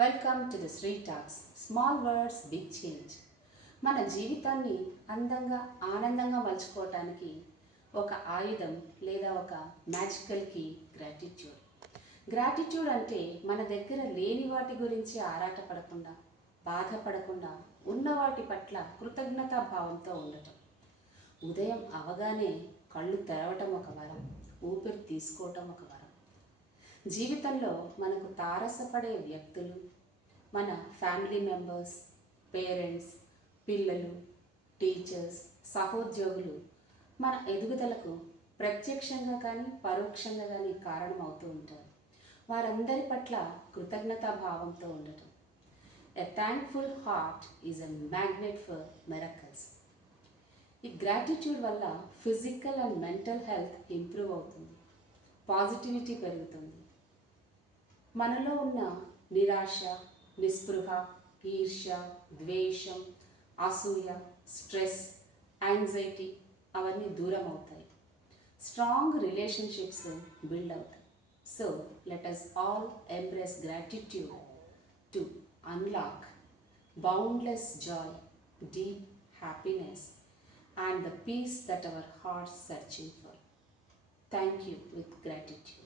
Welcome to the Shri talks small words big change. మన జీవితాన్ని అందంగా ఆనందంగా మలుచుకోవటానికి ఒక ఆయుధం లేదా ఒక మ్యాజికల్ కీ గ్రాటిట్యూడ్. గ్రాటిట్యూడ్ అంటే మన దగ్గర లేని వాటి గురించి ఆరాటపడకుండా, బాధపడకుండా ఉన్న వాటి పట్ల కృతజ్ఞతా భావంతో ఉండటం. ఉదయం అవగానే కళ్ళు తెరవటం ఒక వరం, ఊపిరి తీసుకోవటం ఒక వరం. జీవితంలో మనకు తారసపడే వ్యక్తులు, మన ఫ్యామిలీ మెంబర్స్, పేరెంట్స్, పిల్లలు, టీచర్స్, సహోద్యోగులు మన ఎదుగుదలకు ప్రత్యక్షంగా కానీ పరోక్షంగా కానీ కారణం అవుతూ ఉంటారు. వారందరి పట్ల కృతజ్ఞతా భావంతో ఉండటం. A thankful heart is a magnet for miracles. ఈ గ్రాటిట్యూడ్ వల్ల physical and mental health improve అవుతుంది, పాజిటివిటీ పెరుగుతుంది. మనలో ఉన్న నిరాశ, నిస్పృహ, ఈర్ష్య, ద్వేషం, అసూయ, స్ట్రెస్, యాంగ్జైటీ అవన్నీ దూరం అవుతాయి. స్ట్రాంగ్ రిలేషన్షిప్స్ బిల్డ్ అవుతాయి. So let us all embrace gratitude to unlock boundless joy, deep happiness and the peace that our hearts searching for. Thank you with gratitude.